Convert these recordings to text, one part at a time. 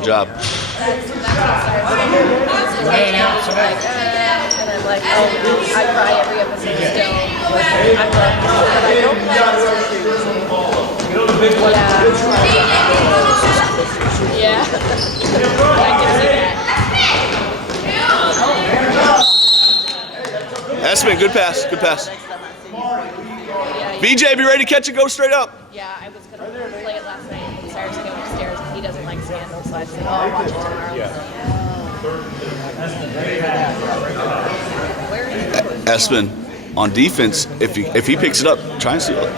Good job. Laying out tonight. And I'm like, oh, I cry every episode still. But I don't cry. Yeah. I can see that. Espn, good pass. Good pass. BJ, be ready to catch it. Go straight up. Yeah, I was going to play it last night and Cyrus came upstairs and he doesn't like scandals, so I said, oh, I'll watch it tomorrow. Espn, on defense, if he picks it up, try and steal it.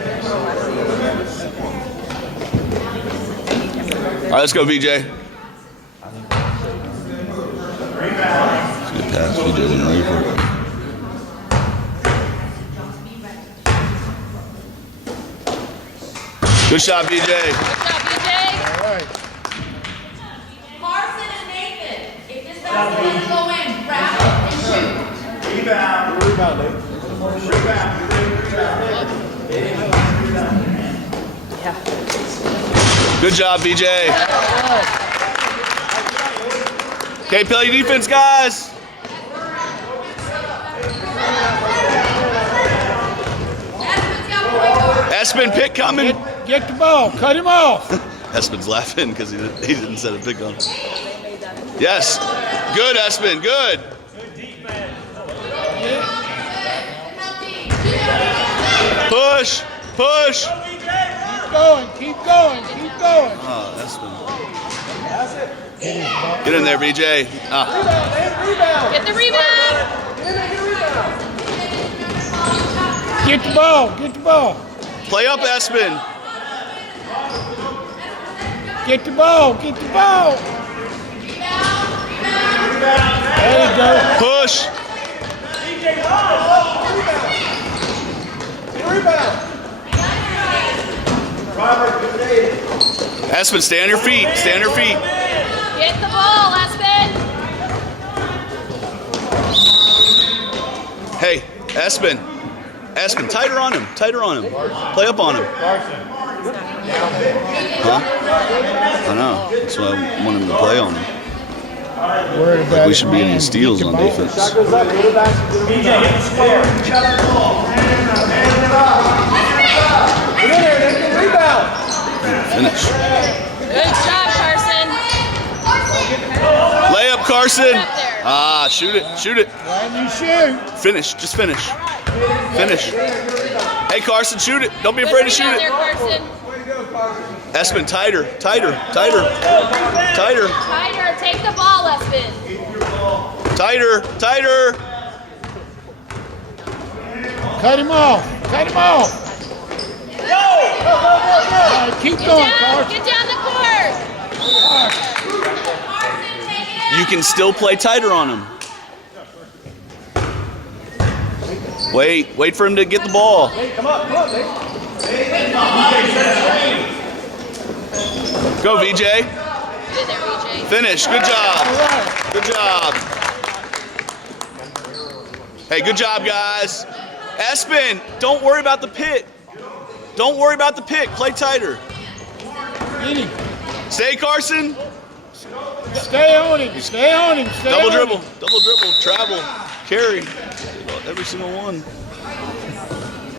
All right, let's go, BJ. Good pass. BJ didn't ready for it. Good shot, BJ. Good job, BJ. All right. Carson and Nathan, if this basket doesn't go in, grab it and shoot. Rebound. Rebound, Nate. Good job, BJ. Okay, play your defense, guys. Espn, pick coming. Get the ball. Cut him off. Espn's laughing because he didn't set a pick on him. Yes. Good, Espn. Good. Push. Push. Keep going. Keep going. Keep going. Oh, Espn. Get in there, BJ. Ah. Get the rebound. Get the ball. Get the ball. Play up, Espn. Get the ball. Get the ball. There you go. Push. Espn, stay on your feet. Stay on your feet. Get the ball, Espn. Hey, Espn. Espn, tighter on him. Tighter on him. Play up on him. Huh? I know. That's why I want him to play on him. Worried about We should be getting steals on defense. Shot goes up. Go to basket. BJ, hit the square. Get in there, Nate. Rebound. Finish. Good job, Carson. Lay up, Carson. Up there. Ah, shoot it. Shoot it. Why you shoot? Finish. Just finish. Finish. Hey, Carson, shoot it. Don't be afraid to shoot There, it. Carson. Espn, tighter. Tighter. Tighter. Tighter. Tighter, take the ball, Espn. Tighter. Tighter. Cut him off. Cut him off. All right, keep going, Carson. Get down the court. You can still play tighter on him. Wait for him to get the ball. Come up, Nate. Go, VJ. Get there, EJ. Finish. Good job. Good job. Hey, good job, guys. Espn, don't worry about the pick. Don't worry about the pick. Play tighter. Get him. Stay, Carson. Stay on him. Stay on him. Stay Double on dribble. him. Double dribble. Travel. Carry. Every single one.